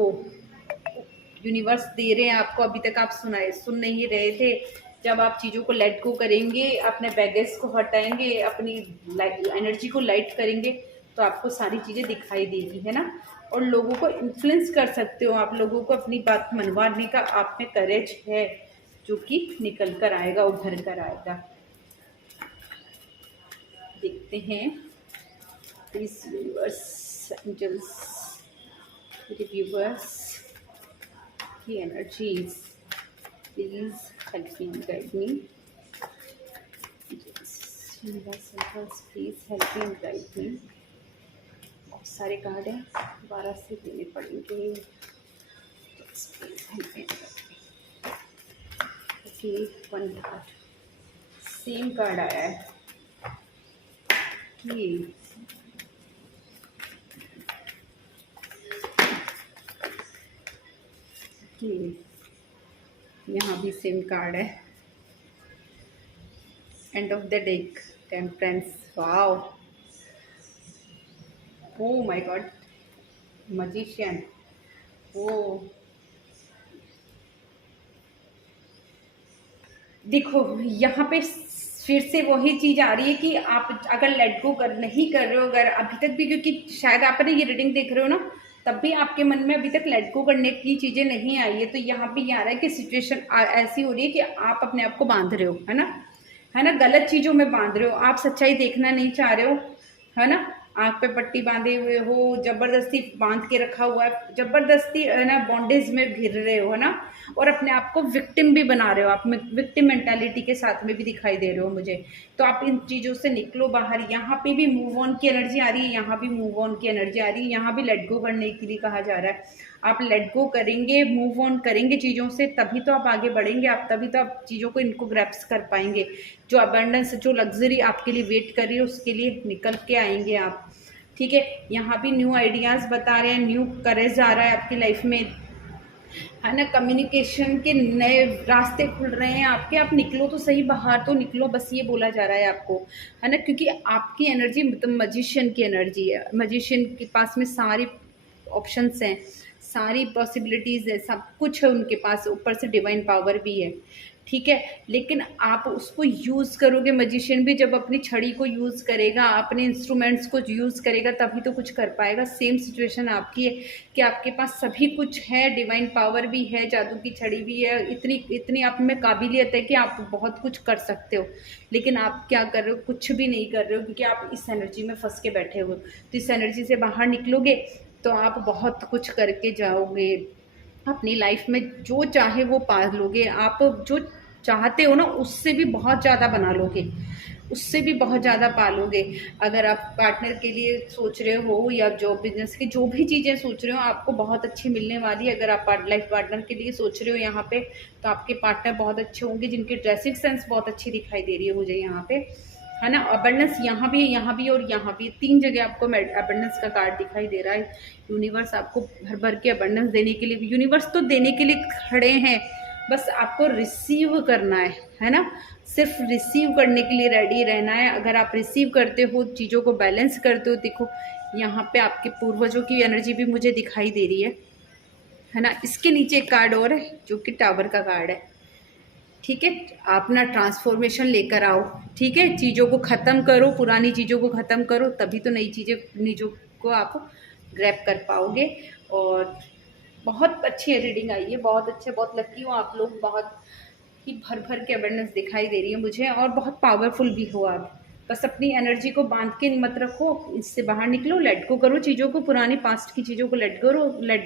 यूनिवर्स दे रहे हैं आपको। अभी तक आप सुन नहीं रहे थे। जब आप चीज़ों को लेट गो करेंगे, अपने बैगेज को हटाएंगे, अपनी एनर्जी को लाइट करेंगे, तो आपको सारी चीज़ें दिखाई देगी, है ना। और लोगों को इन्फ्लुएंस कर सकते हो आप, लोगों को अपनी बात मनवाने का आप में करेज है, जो कि निकल कर आएगा, उभर कर आएगा। देखते हैं प्लीज यूनिवर्स, एंजल्स, रिव्यूअर्स की energies, please help me, guide me. Universe angels, please help me, guide me. बहुत सारे कार्ड हैं, 12 से देने पड़ेंगे, please help me. Okay, 1 card, same card आया है। यहाँ भी सेम कार्ड है। End of the deck, temperance, wow, oh my God, magician, oh देखो यहाँ पे फिर से वही चीज़ आ रही है कि आप अगर लेट गो नहीं कर रहे हो, अगर अभी तक भी, क्योंकि शायद आप ना ये रीडिंग देख रहे हो ना, तब भी आपके मन में अभी तक लेट गो करने की चीज़ें नहीं आई है। तो यहाँ पे ये आ रहा है कि सिचुएशन ऐसी हो रही है कि आप अपने आप को बांध रहे हो, है ना, गलत चीज़ों में बांध रहे हो, आप सच्चाई देखना नहीं चाह रहे हो, है ना। आँख पे पट्टी बांधे हुए हो, जबरदस्ती बांध के रखा हुआ है, जबरदस्ती है ना बॉन्डेज में घिर रहे हो, है ना। और अपने आप को विक्टिम भी बना रहे हो, आप विक्टिम मेंटालिटी के साथ में भी दिखाई दे रहे हो मुझे। तो आप इन चीज़ों से निकलो बाहर। यहाँ पे भी मूव ऑन की एनर्जी आ रही है, यहाँ भी मूव ऑन की एनर्जी आ रही है, यहाँ भी लेट गो करने के लिए कहा जा रहा है। आप लेट गो करेंगे, मूव ऑन करेंगे चीज़ों से, तभी तो आप आगे बढ़ेंगे, आप तभी तो आप चीज़ों को इनको ग्रैप्स कर पाएंगे। जो अबंडेंस, जो लग्जरी आपके लिए वेट कर रही है, उसके लिए निकल के आएंगे आप, ठीक है। यहाँ भी न्यू आइडियाज़ बता रहे हैं, न्यू करेज आ रहा है आपकी लाइफ में, है ना। कम्युनिकेशन के नए रास्ते खुल रहे हैं आपके, आप निकलो तो सही, बाहर तो निकलो, बस ये बोला जा रहा है आपको, है ना। क्योंकि आपकी एनर्जी मतलब मजिशियन की एनर्जी है, मजिशियन के पास में सारी ऑप्शंस हैं, सारी पॉसिबिलिटीज़ है, सब कुछ है उनके पास, ऊपर से डिवाइन पावर भी है, ठीक है। लेकिन आप उसको यूज़ करोगे, मजिशियन भी जब अपनी छड़ी को यूज़ करेगा, अपने इंस्ट्रूमेंट्स को यूज़ करेगा, तभी तो कुछ कर पाएगा। सेम सिचुएशन आपकी है कि आपके पास सभी कुछ है, डिवाइन पावर भी है, जादू की छड़ी भी है, इतनी इतनी आप में काबिलियत है कि आप बहुत कुछ कर सकते हो। लेकिन आप क्या कर रहे हो? कुछ भी नहीं कर रहे हो, क्योंकि आप इस एनर्जी में फंस के बैठे हो। तो इस एनर्जी से बाहर निकलोगे तो आप बहुत कुछ करके जाओगे, अपनी लाइफ में जो चाहे वो पा लोगे, आप जो चाहते हो ना उससे भी बहुत ज़्यादा बना लोगे, उससे भी बहुत ज़्यादा पालोगे। अगर आप पार्टनर के लिए सोच रहे हो या जॉब बिजनेस की जो भी चीज़ें सोच रहे हो, आपको बहुत अच्छी मिलने वाली है। अगर आप लाइफ पार्टनर के लिए सोच रहे हो यहाँ पे, तो आपके पार्टनर बहुत अच्छे होंगे, जिनकी ड्रेसिंग सेंस बहुत अच्छी दिखाई दे रही है मुझे यहाँ पे, है ना। अबंडेंस यहाँ भी है, यहाँ भी और यहाँ भी, 3 जगह आपको अबंडेंस का कार्ड दिखाई दे रहा है। यूनिवर्स आपको भर भर के अबंडेंस देने के लिए, यूनिवर्स तो देने के लिए खड़े हैं, बस आपको रिसीव करना है ना। सिर्फ रिसीव करने के लिए रेडी रहना है। अगर आप रिसीव करते हो, चीज़ों को बैलेंस करते हो, देखो यहाँ पे आपके पूर्वजों की एनर्जी भी मुझे दिखाई दे रही है ना। इसके नीचे एक कार्ड और है जो कि टावर का कार्ड है, ठीक है। आप ना ट्रांसफॉर्मेशन लेकर आओ, ठीक है। चीज़ों को ख़त्म करो, पुरानी चीज़ों को ख़त्म करो, तभी तो नई चीज़ों को आप ग्रैब कर पाओगे। और बहुत अच्छी रीडिंग आई है, बहुत अच्छे, बहुत लकी हो आप लोग, बहुत ही भर भर के अवेयरनेस दिखाई दे रही है मुझे, और बहुत पावरफुल भी हो आप। बस अपनी एनर्जी को बांध के मत रखो, इससे बाहर निकलो, लेट गो करो चीज़ों को, पुरानी पास्ट की चीज़ों को लेट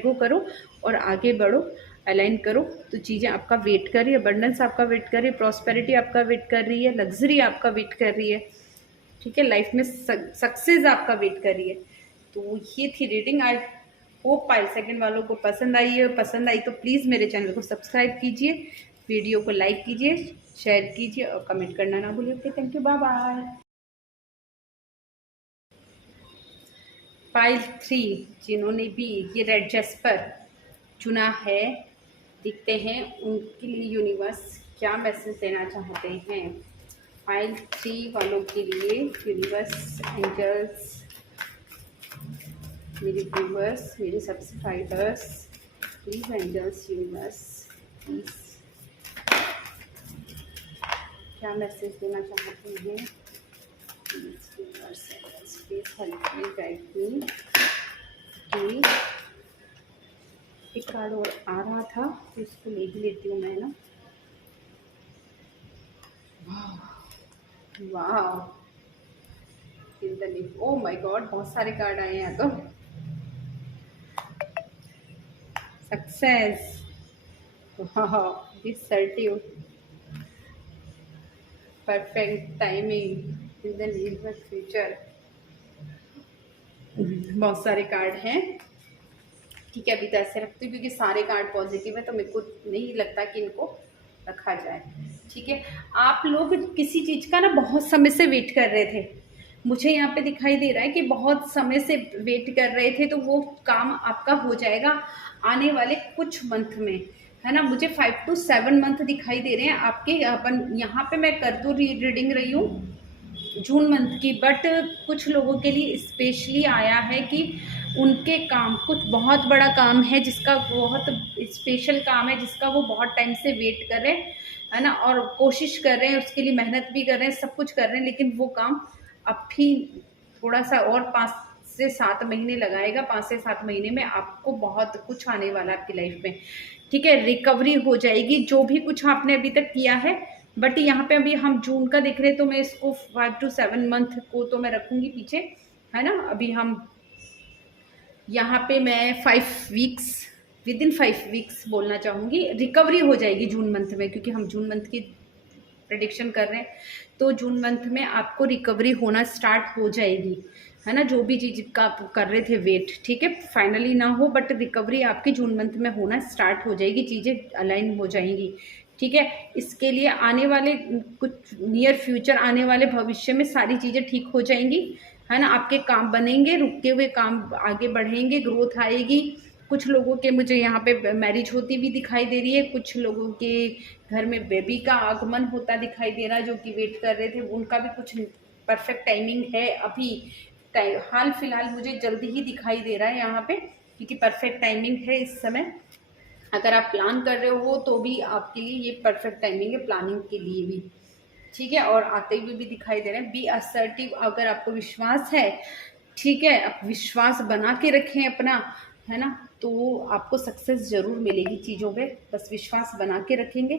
गो करो और आगे बढ़ो, अलाइन करो। तो चीज़ें आपका वेट कर रही है, अबंडेंस आपका वेट कर रही है, प्रॉस्पेरिटी आपका वेट कर रही है, लग्जरी आपका वेट कर रही है, ठीक है। लाइफ में सक्सेस आपका वेट कर रही है। तो ये थी reading. I hope pile second वालों को पसंद आई है। पसंद आई तो प्लीज़ मेरे चैनल को सब्सक्राइब कीजिए, वीडियो को लाइक कीजिए, शेयर कीजिए और कमेंट करना ना भूलिए। Okay, thank you, bye bye. Pile 3 जिन्होंने भी ये रेड जेस्पर चुना है, दिखते हैं उनके लिए यूनिवर्स क्या मैसेज देना चाहते हैं। पाइल 3 वालों के लिए यूनिवर्स, एंजल्स, मेरे व्यूवर्स, मेरे subscribers, please angels, universe, please क्या मैसेज देना चाहते हैं। Please universe, angels, please help me, guide me. कि एक कार्ड और आ रहा था तो इसको ले ही लेती हूँ मैं ना। वाह, ओ माय गॉड, बहुत सारे कार्ड आए हैं तो। Success, assertive, perfect timing in the near future। बहुत सारे कार्ड हैं, ठीक है। अभी तो ऐसे रखती हूँ क्योंकि सारे कार्ड पॉजिटिव है, तो मेरे को नहीं लगता कि इनको रखा जाए, ठीक है। आप लोग किसी चीज़ का ना बहुत समय से वेट कर रहे थे, मुझे यहाँ पे दिखाई दे रहा है कि बहुत समय से वेट कर रहे थे, तो वो काम आपका हो जाएगा आने वाले कुछ मंथ में, है ना। मुझे 5 to 7 मंथ दिखाई दे रहे हैं आपके। अपन यहाँ पे मैं कर तो रीडिंग रही हूँ जून मंथ की, बट कुछ लोगों के लिए स्पेशली आया है कि उनके काम, कुछ बहुत बड़ा काम है जिसका, बहुत स्पेशल काम है जिसका वो बहुत टाइम से वेट कर रहे हैं, है ना। और कोशिश कर रहे हैं, उसके लिए मेहनत भी कर रहे हैं, सब कुछ कर रहे हैं, लेकिन वो काम अब भी थोड़ा सा और 5 से 7 महीने लगाएगा। 5 से 7 महीने में आपको बहुत कुछ आने वाला है आपकी लाइफ में, ठीक है। रिकवरी हो जाएगी जो भी कुछ आपने अभी तक किया है। बट यहाँ पे अभी हम जून का देख रहे हैं, तो मैं इसको 5 to 7 मंथ को तो मैं रखूंगी पीछे, है ना। अभी हम यहाँ पे मैं 5 वीक्स, विद इन 5 वीक्स बोलना चाहूँगी, रिकवरी हो जाएगी जून मंथ में, क्योंकि हम जून मंथ की प्रेडिक्शन कर रहे हैं। तो जून मंथ में आपको रिकवरी होना स्टार्ट हो जाएगी, है ना। जो भी चीज़ का आप कर रहे थे वेट, ठीक है, फाइनली ना हो, बट रिकवरी आपकी जून मंथ में होना स्टार्ट हो जाएगी, चीज़ें अलाइन हो जाएंगी, ठीक है। इसके लिए आने वाले कुछ नियर फ्यूचर, आने वाले भविष्य में सारी चीज़ें ठीक हो जाएंगी, है ना। आपके काम बनेंगे, रुके हुए काम आगे बढ़ेंगे, ग्रोथ आएगी, कुछ लोगों के मुझे यहाँ पे मैरिज होती भी दिखाई दे रही है, कुछ लोगों के घर में बेबी का आगमन होता दिखाई दे रहा है, जो कि वेट कर रहे थे, उनका भी कुछ परफेक्ट टाइमिंग है अभी। हाल फिलहाल मुझे जल्दी ही दिखाई दे रहा है यहाँ पे, क्योंकि परफेक्ट टाइमिंग है इस समय। अगर आप प्लान कर रहे हो तो भी आपके लिए ये परफेक्ट टाइमिंग है, प्लानिंग के लिए भी, ठीक है। और आते हुए भी दिखाई दे रहे हैं। बी असर्टिव, अगर आपको विश्वास है, ठीक है, आप विश्वास बना के रखें अपना, है ना, तो आपको सक्सेस जरूर मिलेगी चीज़ों पे। बस विश्वास बना के रखेंगे,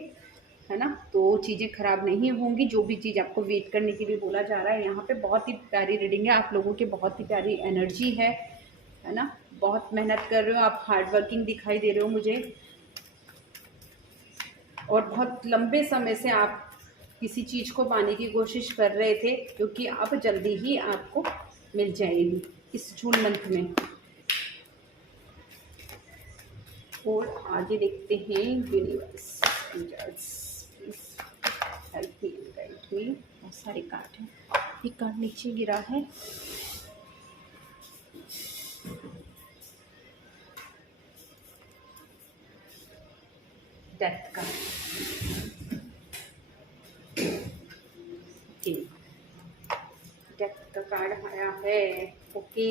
है ना, तो चीज़ें खराब नहीं होंगी। जो भी चीज़ आपको वेट करने के लिए बोला जा रहा है, यहाँ पे बहुत ही प्यारी रीडिंग है। आप लोगों की बहुत ही प्यारी एनर्जी है ना, बहुत मेहनत कर रहे हो आप, हार्ड वर्किंग दिखाई दे रहे हो मुझे, और बहुत लंबे समय से आप किसी चीज़ को पाने की कोशिश कर रहे थे, क्योंकि अब जल्दी ही आपको मिल जाएगी इस जून मंथ में। और आगे देखते हैं, universe angels please help me and guide me. बहुत सारे कार्ड हैं, एक कार्ड नीचे गिरा है, डेथ का, ओके, डेथ का कार्ड आया है। ओके,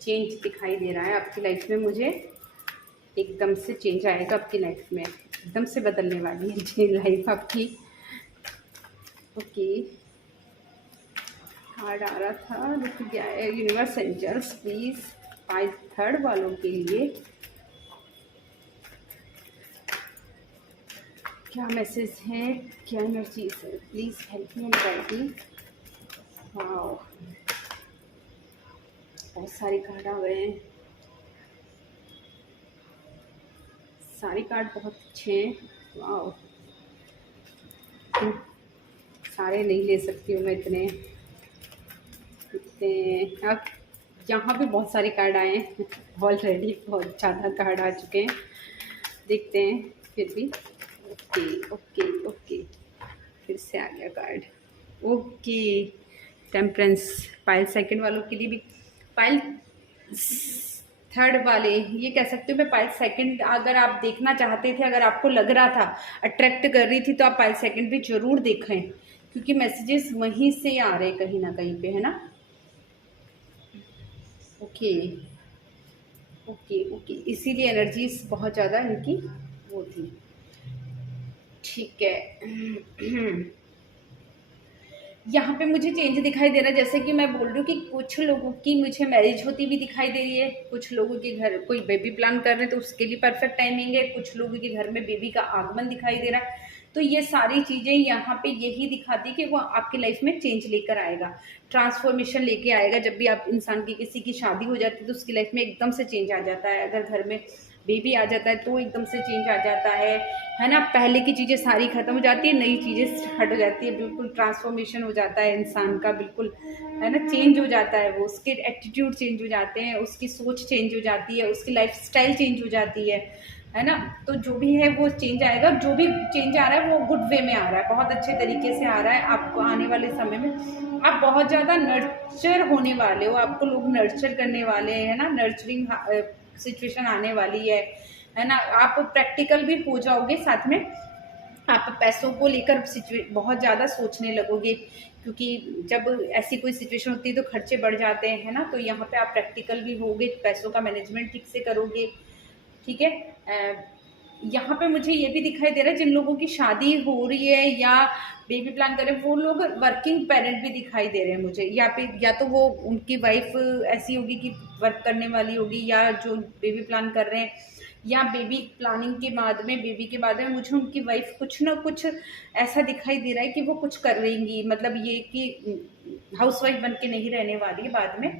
चेंज दिखाई दे रहा है आपकी लाइफ में मुझे, एकदम से चेंज आएगा आपकी लाइफ में, एकदम से बदलने वाली है जी लाइफ आपकी। ओके, कार्ड आ रहा था, रुक गया है। यूनिवर्स एंजल्स प्लीज 3rd वालों के लिए क्या मैसेज है, क्या एनर्जीज है, please help me and guide me. Wow, बहुत सारे कार्ड आ गए हैं, सारे कार्ड बहुत अच्छे हैं। वाओ, सारे नहीं ले सकती हूँ मैं इतने। अब यहाँ पे बहुत सारे कार्ड आए हैं ऑलरेडी, बहुत ज़्यादा कार्ड आ चुके हैं, देखते हैं फिर भी। ओके ओके ओके, फिर से आ गया card. Okay, temperance, pile 2nd वालों के लिए भी, पाइल 3rd वाले, ये कह सकते हो मैं पाइल 2nd, अगर आप देखना चाहते थे, अगर आपको लग रहा था अट्रैक्ट कर रही थी, तो आप पाइल 2nd भी जरूर देखें, क्योंकि मैसेजेस वहीं से आ रहे हैं कहीं ना कहीं पे, है ना। ओके ओके ओके, इसीलिए एनर्जीज बहुत ज़्यादा इनकी वो थी, ठीक है। यहाँ पे मुझे चेंज दिखाई दे रहा है, जैसे कि मैं बोल रही हूँ कि कुछ लोगों की मुझे मैरिज होती भी दिखाई दे रही है, कुछ लोगों के घर कोई बेबी प्लान कर रहे हैं तो उसके लिए परफेक्ट टाइमिंग है, कुछ लोगों के घर में बेबी का आगमन दिखाई दे रहा है। तो ये सारी चीज़ें यहाँ पे यही दिखाती है कि वो आपकी लाइफ में चेंज लेकर आएगा, ट्रांसफॉर्मेशन लेके आएगा। जब भी आप इंसान की किसी की शादी हो जाती है तो उसकी लाइफ में एकदम से चेंज आ जाता है, अगर घर में बेबी आ जाता है तो एकदम से चेंज आ जाता है ना। पहले की चीज़ें सारी ख़त्म हो जाती है, नई चीज़ें स्टार्ट हो जाती है, बिल्कुल ट्रांसफॉर्मेशन हो जाता है इंसान का, बिल्कुल, है ना, चेंज हो जाता है वो, उसके एटीट्यूड चेंज हो जाते हैं, उसकी सोच चेंज हो जाती है, उसकी लाइफ स्टाइल चेंज हो जाती है ना। तो जो भी है वो चेंज आएगा, जो भी चेंज आ रहा है वो गुड वे में आ रहा है, बहुत अच्छे तरीके से आ रहा है। आपको आने वाले समय में आप बहुत ज़्यादा नर्चर होने वाले हो, आपको लोग नर्चर करने वाले हैं, ना, नर्चरिंग सिचुएशन आने वाली है ना। आप प्रैक्टिकल भी हो जाओगे, साथ में आप पैसों को लेकर बहुत ज़्यादा सोचने लगोगे, क्योंकि जब ऐसी कोई सिचुएशन होती है तो खर्चे बढ़ जाते हैं, है ना। तो यहाँ पे आप प्रैक्टिकल भी होगे, पैसों का मैनेजमेंट ठीक से करोगे, ठीक है। यहाँ पे मुझे ये भी दिखाई दे रहा है, जिन लोगों की शादी हो रही है या बेबी प्लान कर रहे हैं वो लोग वर्किंग पेरेंट भी दिखाई दे रहे हैं मुझे, या तो वो उनकी वाइफ ऐसी होगी कि वर्क करने वाली होगी, या जो बेबी प्लान कर रहे हैं, या बेबी प्लानिंग के बाद में, बेबी के बाद में मुझे उनकी वाइफ कुछ ना कुछ ऐसा दिखाई दे रहा है कि वो कुछ कर रहेंगी, मतलब ये कि हाउसवाइफ बन के नहीं रहने वाली है, बाद में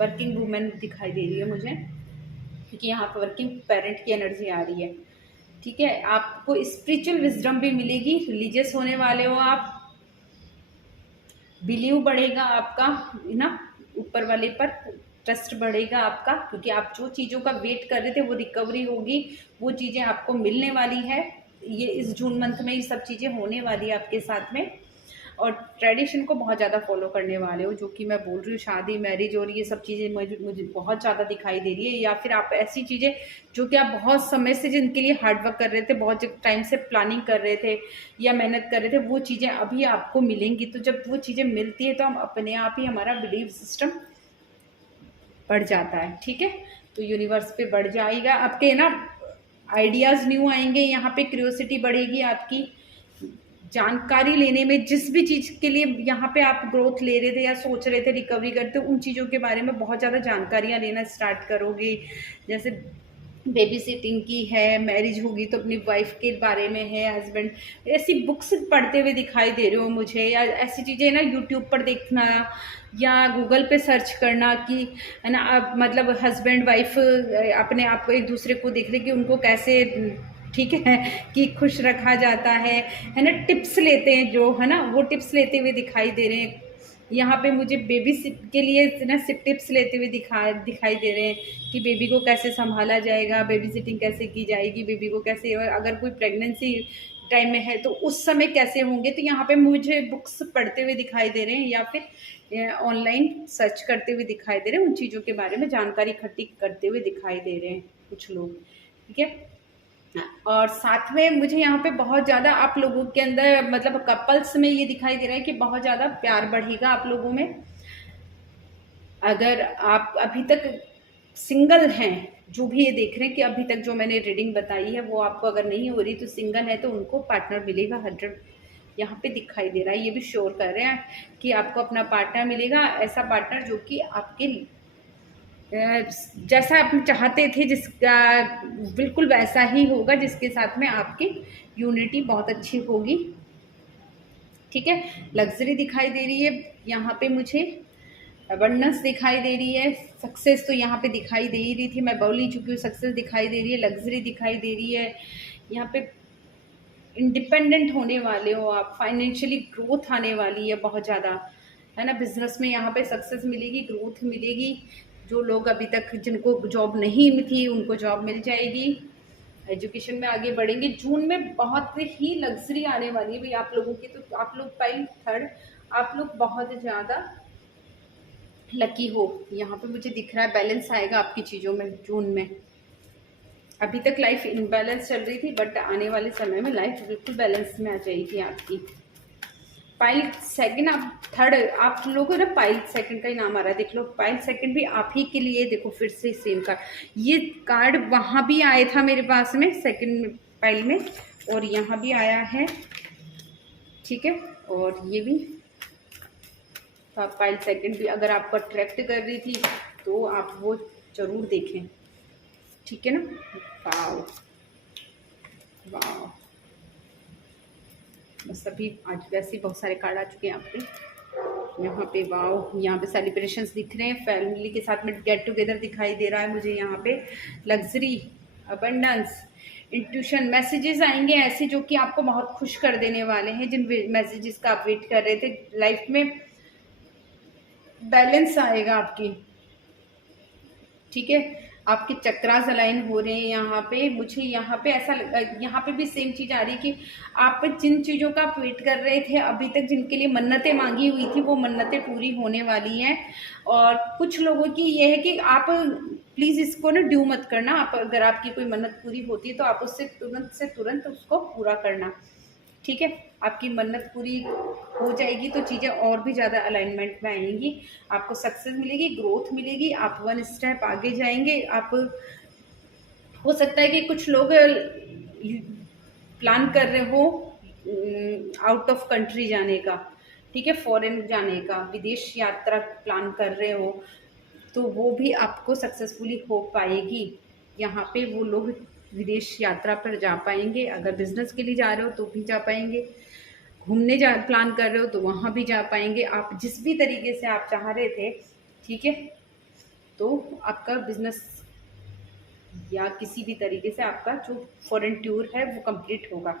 वर्किंग वूमेन दिखाई दे रही है मुझे, क्योंकि यहाँ पर वर्किंग पेरेंट की एनर्जी आ रही है, ठीक है। आपको स्पिरिचुअल विजडम भी मिलेगी, रिलीजियस होने वाले हो आप, बिलीव बढ़ेगा आपका, है ना, ऊपर वाले पर ट्रस्ट बढ़ेगा आपका, क्योंकि आप जो चीज़ों का वेट कर रहे थे वो रिकवरी होगी, वो चीज़ें आपको मिलने वाली है। ये इस जून मंथ में ये सब चीज़ें होने वाली है आपके साथ में। और ट्रेडिशन को बहुत ज़्यादा फॉलो करने वाले हो, जो कि मैं बोल रही हूँ शादी मैरिज और ये सब चीज़ें मुझे बहुत ज़्यादा दिखाई दे रही है। या फिर आप ऐसी चीज़ें जो कि आप बहुत समय से जिनके लिए हार्ड वर्क कर रहे थे, बहुत टाइम से प्लानिंग कर रहे थे या मेहनत कर रहे थे, वो चीज़ें अभी आपको मिलेंगी। तो जब वो चीज़ें मिलती है तो हम अपने आप ही हमारा बिलीव सिस्टम बढ़ जाता है। ठीक है, तो यूनिवर्स पे बढ़ जाएगा आपके ना, आइडियाज़ न्यू आएंगे, यहाँ पे क्यूरियोसिटी बढ़ेगी आपकी जानकारी लेने में। जिस भी चीज़ के लिए यहाँ पे आप ग्रोथ ले रहे थे या सोच रहे थे रिकवरी करते, उन चीज़ों के बारे में बहुत ज़्यादा जानकारियाँ लेना स्टार्ट करोगे। जैसे बेबी सिटिंग की है, मैरिज होगी तो अपनी वाइफ के बारे में है, हस्बैंड, ऐसी बुक्स पढ़ते हुए दिखाई दे रहे हो मुझे। या ऐसी चीज़ें ना यूट्यूब पर देखना या गूगल पे सर्च करना कि है ना, आप मतलब हस्बैंड वाइफ अपने आप को एक दूसरे को देख रहे कि उनको कैसे, ठीक है, कि खुश रखा जाता है ना। टिप्स लेते हैं जो है ना, वो टिप्स लेते हुए दिखाई दे रहे हैं यहाँ पे मुझे। बेबी के लिए ना टिप्स लेते हुए दिखाई दे रहे हैं कि बेबी को कैसे संभाला जाएगा, बेबी सिटिंग कैसे की जाएगी, बेबी को कैसे, अगर कोई प्रेगनेंसी टाइम में है तो उस समय कैसे होंगे। तो यहाँ पे मुझे बुक्स पढ़ते हुए दिखाई दे रहे हैं या फिर ऑनलाइन सर्च करते हुए दिखाई दे रहे हैं, उन चीज़ों के बारे में जानकारी इकट्ठी करते हुए दिखाई दे रहे हैं कुछ लोग। ठीक है, और साथ में मुझे यहाँ पे बहुत ज़्यादा आप लोगों के अंदर मतलब कपल्स में ये दिखाई दे रहा है कि बहुत ज़्यादा प्यार बढ़ेगा आप लोगों में। अगर आप अभी तक सिंगल हैं, जो भी ये देख रहे हैं कि अभी तक जो मैंने रीडिंग बताई है वो आपको अगर नहीं हो रही तो सिंगल है तो उनको पार्टनर मिलेगा 100 यहाँ पे दिखाई दे रहा है। ये भी श्योर कर रहे हैं कि आपको अपना पार्टनर मिलेगा, ऐसा पार्टनर जो कि आपके जैसा आप चाहते थे, जिसका बिल्कुल वैसा ही होगा, जिसके साथ में आपकी यूनिटी बहुत अच्छी होगी। ठीक है, लग्जरी दिखाई दे रही है यहाँ पे मुझे, अबंडेंस दिखाई दे रही है, सक्सेस तो यहाँ पे दिखाई दे ही रही थी, मैं बोल ही चुकी हूँ, सक्सेस दिखाई दे रही है, लग्जरी दिखाई दे रही है। यहाँ पे इंडिपेंडेंट होने वाले हो आप, फाइनेंशियली ग्रोथ आने वाली है बहुत ज़्यादा, है ना। बिजनेस में यहाँ पे सक्सेस मिलेगी, ग्रोथ मिलेगी। जो लोग अभी तक जिनको जॉब नहीं थी उनको जॉब मिल जाएगी, एजुकेशन में आगे बढ़ेंगे। जून में बहुत ही लग्जरी आने वाली है भाई आप लोगों की। तो आप लोग पहले थर्ड, आप लोग बहुत ज़्यादा लकी हो। यहाँ पे मुझे दिख रहा है बैलेंस आएगा आपकी चीज़ों में जून में। अभी तक लाइफ इनबैलेंस चल रही थी, बट आने वाले समय में लाइफ बिल्कुल बैलेंस में आ जाएगी आपकी। पाइल सेकंड, आप थर्ड, आप लोगों को ना पाइल सेकंड का ही नाम आ रहा है, देख लो। पाइल सेकंड भी आप ही के लिए, देखो फिर से सेम कार्ड। ये कार्ड वहाँ भी आया था मेरे पास में सेकंड पाइल में, और यहाँ भी आया है। ठीक है, और ये भी, तो आप पाइल सेकंड भी अगर आपको अट्रैक्ट कर रही थी तो आप वो ज़रूर देखें। ठीक है ना, वाओ वाओ। बस अभी आज वैसे ही बहुत सारे कार्ड आ चुके हैं आपके यहाँ पे। वाओ, यहाँ पे सेलिब्रेशंस दिख रहे हैं, फैमिली के साथ में गेट टुगेदर दिखाई दे रहा है मुझे यहाँ पे। लग्जरी, अबंडेंस, इंट्यूशन, मैसेजेस आएंगे ऐसे जो कि आपको बहुत खुश कर देने वाले हैं, जिन मैसेजेस का आप वेट कर रहे थे। लाइफ में बैलेंस आएगा आपकी। ठीक है, आपके चक्रास अलाइन हो रहे हैं यहाँ पे। मुझे यहाँ पे ऐसा यहाँ पे भी सेम चीज़ आ रही है कि आप जिन चीज़ों का आप वेट कर रहे थे अभी तक, जिनके लिए मन्नतें मांगी हुई थी, वो मन्नतें पूरी होने वाली हैं। और कुछ लोगों की ये है कि आप प्लीज़ इसको ना ड्यू मत करना। आप अगर आपकी कोई मन्नत पूरी होती है तो आप उससे तुरंत से तुरंत उसको पूरा करना। ठीक है, आपकी मन्नत पूरी हो जाएगी तो चीज़ें और भी ज़्यादा अलाइनमेंट में आएंगी, आपको सक्सेस मिलेगी, ग्रोथ मिलेगी, आप 1 स्टेप आगे जाएंगे। आप, हो सकता है कि कुछ लोग प्लान कर रहे हो आउट ऑफ कंट्री जाने का, ठीक है, फॉरेन जाने का, विदेश यात्रा प्लान कर रहे हो, तो वो भी आपको सक्सेसफुली हो पाएगी। यहाँ पे वो लोग विदेश यात्रा पर जा पाएंगे। अगर बिजनेस के लिए जा रहे हो तो भी जा पाएंगे, घूमने जा प्लान कर रहे हो तो वहाँ भी जा पाएंगे। आप जिस भी तरीके से आप चाह रहे थे, ठीक है, तो आपका बिजनेस या किसी भी तरीके से आपका जो फॉरेन टूर है वो कंप्लीट होगा,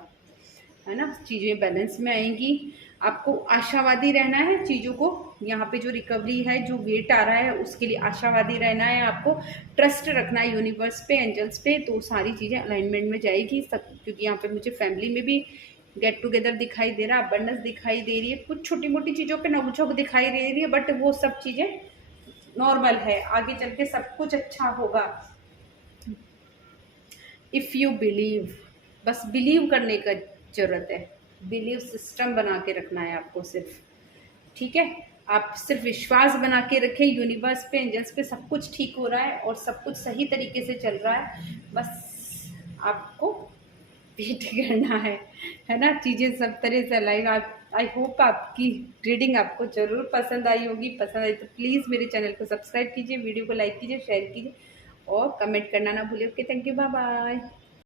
है ना। चीज़ें बैलेंस में आएंगी। आपको आशावादी रहना है चीज़ों को, यहाँ पे जो रिकवरी है, जो वेट आ रहा है, उसके लिए आशावादी रहना है। आपको ट्रस्ट रखना है यूनिवर्स पे, एंजल्स पे, तो सारी चीज़ें अलाइनमेंट में जाएगी सब। क्योंकि यहाँ पे मुझे फैमिली में भी गेट टुगेदर दिखाई दे रहा है, अबंडेंस दिखाई दे रही है, कुछ छोटी मोटी चीज़ों पे नोक-झोंक दिखाई दे रही है, बट वो सब चीज़ें नॉर्मल है, आगे चल के सब कुछ अच्छा होगा। इफ़ यू बिलीव, बस बिलीव करने का ज़रूरत है, बिलीव सिस्टम बना के रखना है आपको सिर्फ, ठीक है। आप सिर्फ विश्वास बना के रखें यूनिवर्स पे, एंजल्स पे, सब कुछ ठीक हो रहा है और सब कुछ सही तरीके से चल रहा है, बस आपको वेट करना है ना। चीज़ें सब तरह से लाइव। आप, आई होप आपकी रीडिंग आपको ज़रूर पसंद आई होगी। पसंद आई तो प्लीज़ मेरे चैनल को सब्सक्राइब कीजिए, वीडियो को लाइक कीजिए, शेयर कीजिए और कमेंट करना ना भूलिए। Okay, thank you, bye bye.